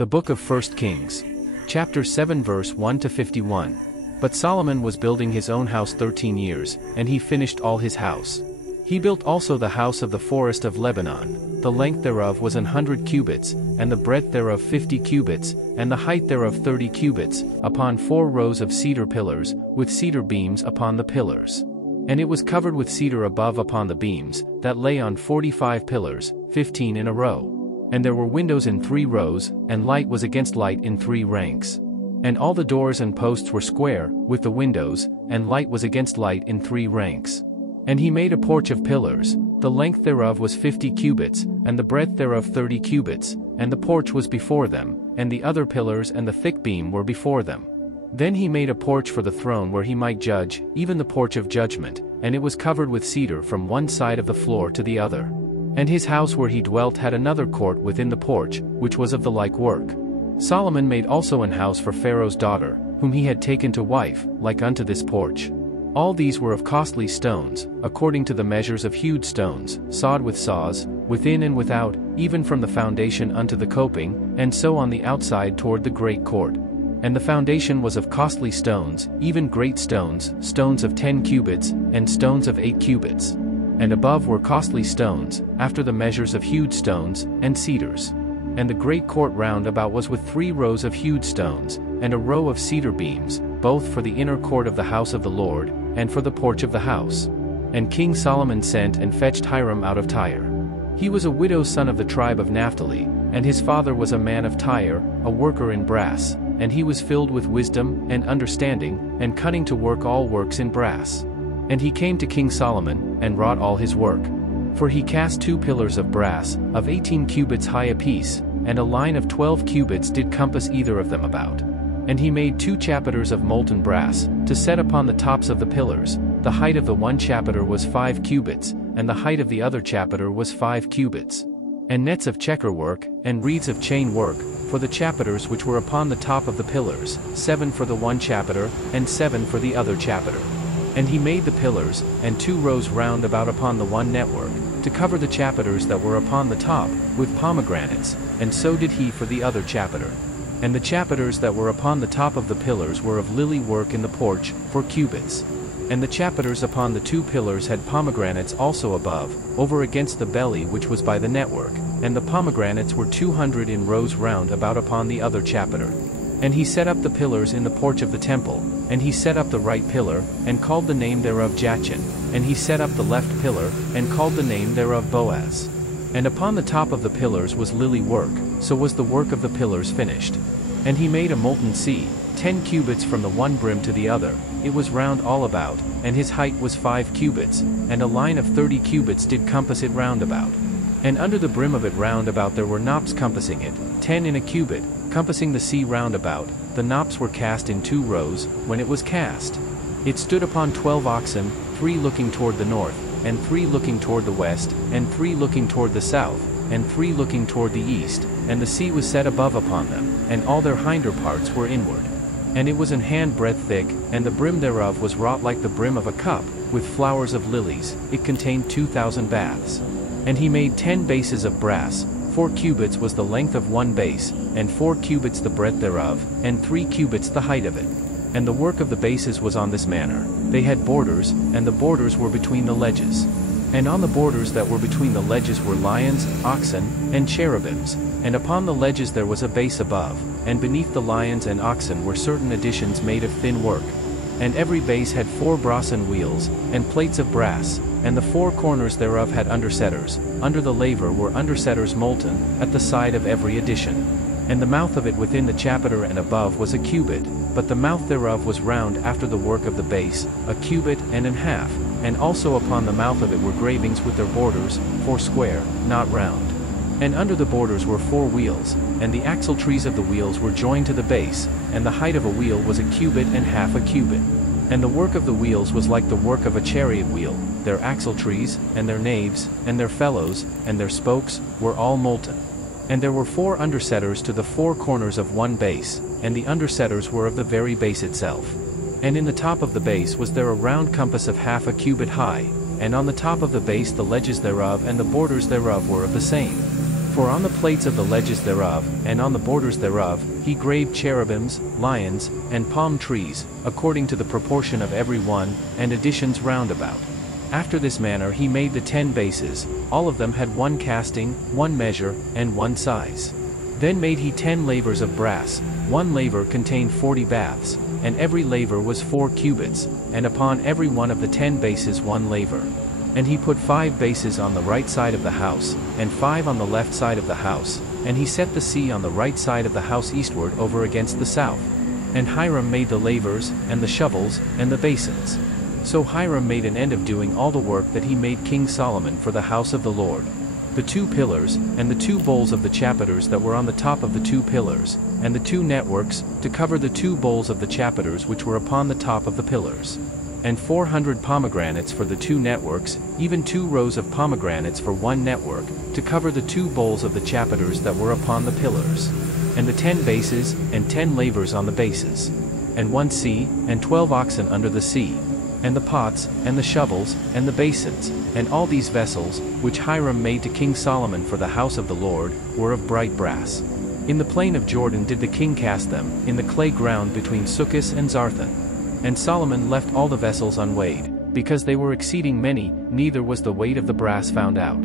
The book of 1 Kings. Chapter 7 verse 1 to 51. But Solomon was building his own house 13 years, and he finished all his house. He built also the house of the forest of Lebanon. The length thereof was 100 cubits, and the breadth thereof 50 cubits, and the height thereof 30 cubits, upon 4 rows of cedar pillars, with cedar beams upon the pillars. And it was covered with cedar above upon the beams, that lay on 45 pillars, 15 in a row. And there were windows in 3 rows, and light was against light in 3 ranks. And all the doors and posts were square, with the windows, and light was against light in 3 ranks. And he made a porch of pillars, the length thereof was 50 cubits, and the breadth thereof 30 cubits, and the porch was before them, and the other pillars and the thick beam were before them. Then he made a porch for the throne where he might judge, even the porch of judgment, and it was covered with cedar from one side of the floor to the other. And his house where he dwelt had another court within the porch, which was of the like work. Solomon made also an house for Pharaoh's daughter, whom he had taken to wife, like unto this porch. All these were of costly stones, according to the measures of hewed stones, sawed with saws, within and without, even from the foundation unto the coping, and so on the outside toward the great court. And the foundation was of costly stones, even great stones, stones of 10 cubits, and stones of 8 cubits. And above were costly stones, after the measures of hewed stones, and cedars. And the great court round about was with 3 rows of hewed stones, and a row of cedar beams, both for the inner court of the house of the Lord, and for the porch of the house. And King Solomon sent and fetched Hiram out of Tyre. He was a widow's son of the tribe of Naphtali, and his father was a man of Tyre, a worker in brass, and he was filled with wisdom, and understanding, and cunning to work all works in brass. And he came to King Solomon, and wrought all his work. For he cast 2 pillars of brass, of 18 cubits high apiece, and a line of 12 cubits did compass either of them about. And he made 2 chapiters of molten brass, to set upon the tops of the pillars. The height of the one chapiter was 5 cubits, and the height of the other chapiter was 5 cubits. And nets of checker work, and reeds of chain work, for the chapiters which were upon the top of the pillars, 7 for the one chapiter, and 7 for the other chapiter. And he made the pillars, and 2 rows round about upon the one network, to cover the chapiters that were upon the top, with pomegranates, and so did he for the other chapiter. And the chapiters that were upon the top of the pillars were of lily work in the porch, 4 cubits. And the chapiters upon the 2 pillars had pomegranates also above, over against the belly which was by the network, and the pomegranates were 200 in rows round about upon the other chapiter. And he set up the pillars in the porch of the temple, and he set up the right pillar, and called the name thereof Jachin, and he set up the left pillar, and called the name thereof Boaz. And upon the top of the pillars was lily work, so was the work of the pillars finished. And he made a molten sea, 10 cubits from the one brim to the other, it was round all about, and his height was 5 cubits, and a line of 30 cubits did compass it round about. And under the brim of it round about there were knops compassing it, 10 in a cubit, compassing the sea round about. The knops were cast in 2 rows, when it was cast. It stood upon 12 oxen, 3 looking toward the north, and 3 looking toward the west, and 3 looking toward the south, and 3 looking toward the east, and the sea was set above upon them, and all their hinder parts were inward. And it was an handbreadth thick, and the brim thereof was wrought like the brim of a cup, with flowers of lilies. It contained 2,000 baths. And he made 10 bases of brass, 4 cubits was the length of one base, and 4 cubits the breadth thereof, and 3 cubits the height of it. And the work of the bases was on this manner. They had borders, and the borders were between the ledges. And on the borders that were between the ledges were lions, oxen, and cherubims, and upon the ledges there was a base above, and beneath the lions and oxen were certain additions made of thin work. And every base had 4 brassen wheels, and plates of brass, and the 4 corners thereof had undersetters. Under the laver were undersetters molten, at the side of every addition. And the mouth of it within the chapiter and above was a cubit, but the mouth thereof was round after the work of the base, a cubit and an half, and also upon the mouth of it were gravings with their borders, 4 square, not round. And under the borders were 4 wheels, and the axletrees of the wheels were joined to the base, and the height of a wheel was a cubit and half a cubit. And the work of the wheels was like the work of a chariot wheel, their axletrees, and their naves, and their felloes, and their spokes, were all molten. And there were 4 undersetters to the 4 corners of one base, and the undersetters were of the very base itself. And in the top of the base was there a round compass of half a cubit high, and on the top of the base the ledges thereof and the borders thereof were of the same. For on the plates of the ledges thereof, and on the borders thereof, he graved cherubims, lions, and palm trees, according to the proportion of every one, and additions round about. After this manner he made the 10 bases, all of them had one casting, one measure, and one size. Then made he 10 lavers of brass, one laver contained 40 baths, and every laver was 4 cubits, and upon every one of the 10 bases one laver. And he put 5 bases on the right side of the house, and 5 on the left side of the house, and he set the sea on the right side of the house eastward over against the south. And Hiram made the lavers, and the shovels, and the basins. So Hiram made an end of doing all the work that he made King Solomon for the house of the Lord. The 2 pillars, and the 2 bowls of the chapiters that were on the top of the 2 pillars, and the 2 networks, to cover the 2 bowls of the chapiters which were upon the top of the pillars. And 400 pomegranates for the 2 networks, even 2 rows of pomegranates for 1 network, to cover the 2 bowls of the chapiters that were upon the pillars. And the 10 bases, and 10 lavers on the bases. And 1 sea, and 12 oxen under the sea. And the pots, and the shovels, and the basins, and all these vessels, which Hiram made to King Solomon for the house of the Lord, were of bright brass. In the plain of Jordan did the king cast them, in the clay ground between Succos and Zarthan. And Solomon left all the vessels unweighed, because they were exceeding many, neither was the weight of the brass found out.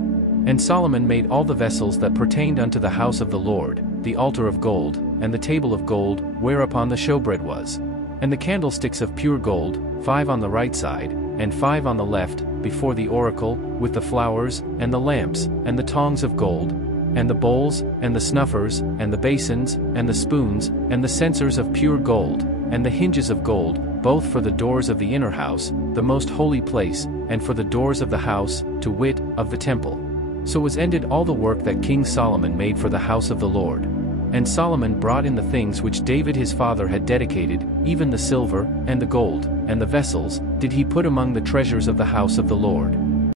And Solomon made all the vessels that pertained unto the house of the Lord, the altar of gold, and the table of gold, whereupon the showbread was. And the candlesticks of pure gold, 5 on the right side, and 5 on the left, before the oracle, with the flowers, and the lamps, and the tongs of gold, and the bowls, and the snuffers, and the basins, and the spoons, and the censers of pure gold, and the hinges of gold, both for the doors of the inner house, the most holy place, and for the doors of the house, to wit, of the temple. So was ended all the work that King Solomon made for the house of the Lord. And Solomon brought in the things which David his father had dedicated, even the silver, and the gold, and the vessels, did he put among the treasures of the house of the Lord.